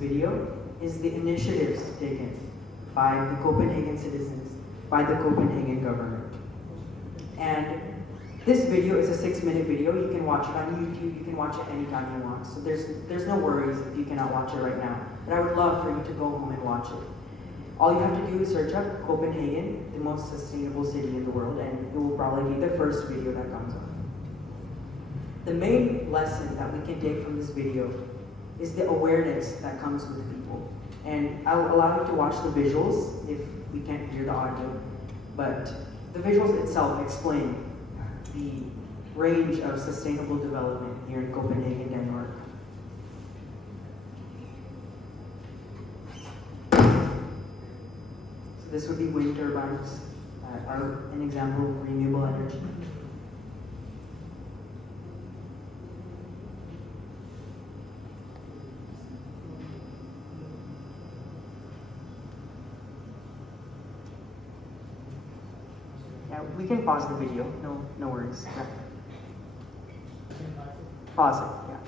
video is the initiatives taken by the Copenhagen citizens, by the Copenhagen government. And this video is a 6-minute video. You can watch it on YouTube. You can watch it anytime you want. So there's no worries if you cannot watch it right now. But I would love for you to go home and watch it. All you have to do is search up Copenhagen, the most sustainable city in the world, and it will probably be the first video that comes up. The main lesson that we can take from this video is the awareness that comes with people. And I'll allow you to watch the visuals if we can't hear the audio. But the visuals itself explain the range of sustainable development here in Copenhagen, Denmark. So this would be wind turbines that are an example of renewable energy. Yeah, we can pause the video. No worries. Yeah. Pause it. Yeah.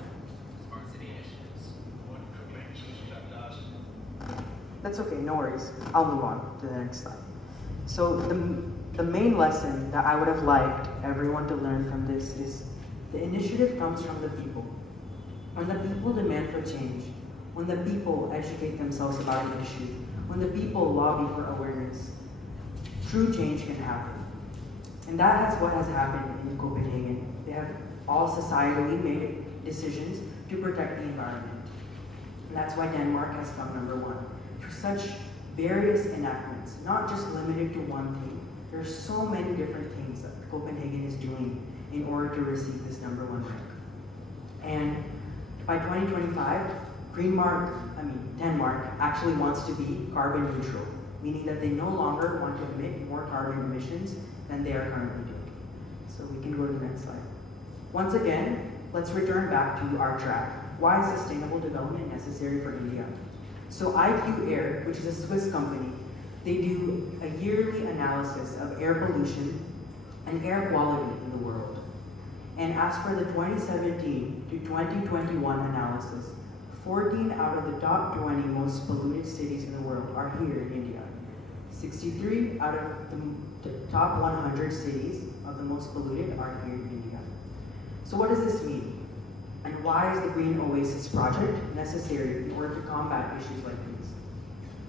That's okay. No worries. I'll move on to the next slide. So the main lesson that I would have liked everyone to learn from this is the initiative comes from the people. When the people demand for change, when the people educate themselves about an issue, when the people lobby for awareness, true change can happen. And that is what has happened in Copenhagen. They have all societally made decisions to protect the environment. And that's why Denmark has come number one. For such various enactments, not just limited to one thing. There are so many different things that Copenhagen is doing in order to receive this number one rank. And by 2025, Denmark actually wants to be carbon neutral, meaning that they no longer want to emit more carbon emissions than they are currently doing. So we can go to the next slide. Once again, let's return back to our track. Why is sustainable development necessary for India? So IQ Air, which is a Swiss company, they do a yearly analysis of air pollution and air quality in the world. And as per the 2017 to 2021 analysis, 14 out of the top 20 most polluted cities in the world are here in India. 63 out of the top 100 cities of the most polluted are here in India. So what does this mean? And why is the Green Oasis project necessary in order to combat issues like these?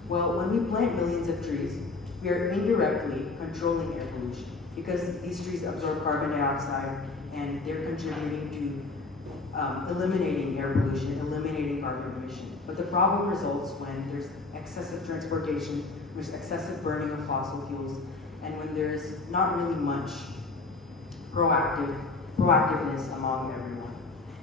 Well, when we plant millions of trees, we are indirectly controlling air pollution because these trees absorb carbon dioxide and they're contributing to eliminating air pollution, eliminating carbon emission. But the problem results when there's excessive transportation, there's excessive burning of fossil fuels, and when there's not really much proactiveness among everyone.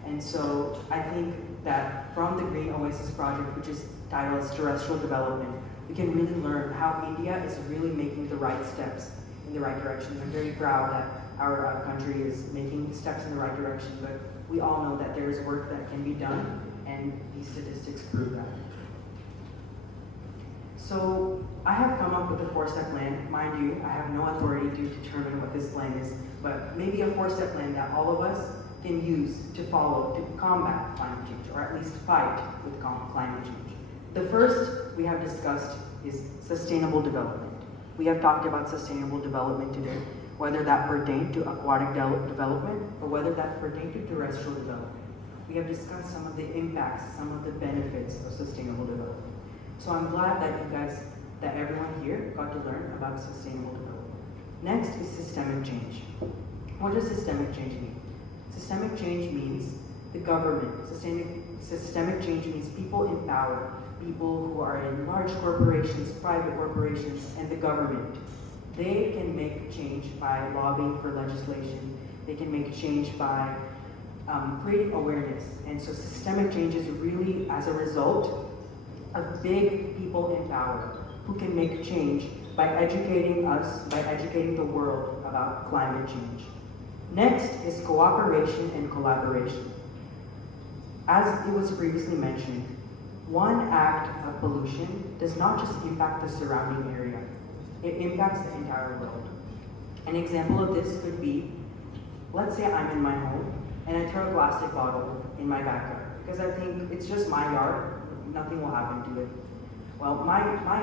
And so I think that from the Green Oasis project, which is titled as Terrestrial Development, we can really learn how India is really making the right steps in the right direction. I'm very proud that our country is making steps in the right direction, but we all know that there is work that can be done, and these statistics prove that. So I have come up with a 4-step plan. Mind you, I have no authority to determine what this plan is, but maybe a 4-step plan that all of us can use to follow to combat climate change, or at least fight with climate change. The first we have discussed is sustainable development. We have talked about sustainable development today, whether that pertained to aquatic development or whether that pertained to terrestrial development. We have discussed some of the impacts, some of the benefits of sustainable development. So I'm glad that everyone here got to learn about sustainable development. Next is systemic change. What does systemic change mean? Systemic change means the government. Systemic change means people in power, people who are in large corporations, private corporations, and the government. They can make change by lobbying for legislation. They can make change by creating awareness. And so systemic change is really as a result of big people in power who can make change by educating us, by educating the world about climate change. Next is cooperation and collaboration. As it was previously mentioned, one act of pollution does not just impact the surrounding area, it impacts the entire world. An example of this could be, let's say I'm in my home and I throw a plastic bottle in my backyard because I think it's just my yard, nothing will happen to it. Well, my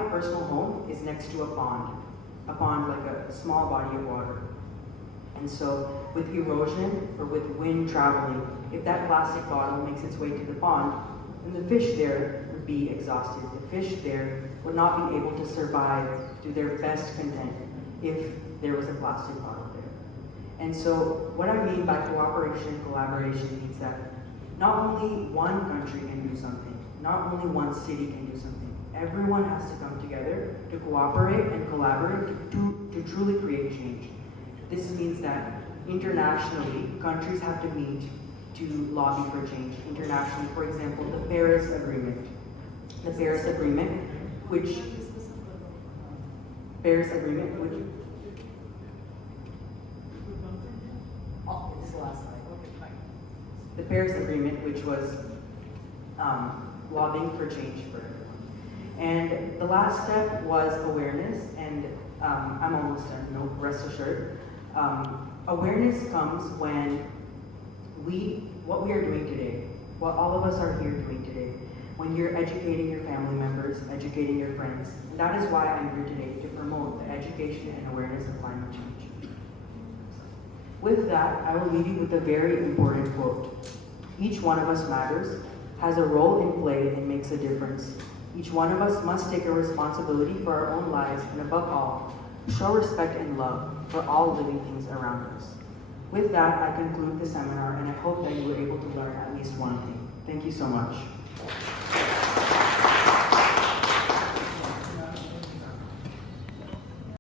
personal home is next to a pond like a small body of water. And so with erosion or with wind traveling, if that plastic bottle makes its way to the pond, then the fish there would be exhausted. The fish there would not be able to survive to their best content if there was a plastic bottle there. And so what I mean by cooperation, collaboration means that not only one country can do something, not only one city can do something. Everyone has to come together to cooperate and collaborate to truly create change. This means that internationally, countries have to meet to lobby for change. Internationally, for example, the Paris Agreement. The Paris Agreement, which Oh, this is the last slide. Okay, fine. the Paris Agreement, which was lobbying for change for everyone. And the last step was awareness, and I'm almost done, no, rest assured. Awareness comes when what we are doing today, what all of us are here doing today, when you're educating your family members, educating your friends. And that is why I'm here today, to promote the education and awareness of climate change. With that, I will leave you with a very important quote. Each one of us matters, has a role in play, and makes a difference. Each one of us must take a responsibility for our own lives, and above all, show respect and love for all living things around us. With that, I conclude the seminar, and I hope that you were able to learn at least one thing. Thank you so much.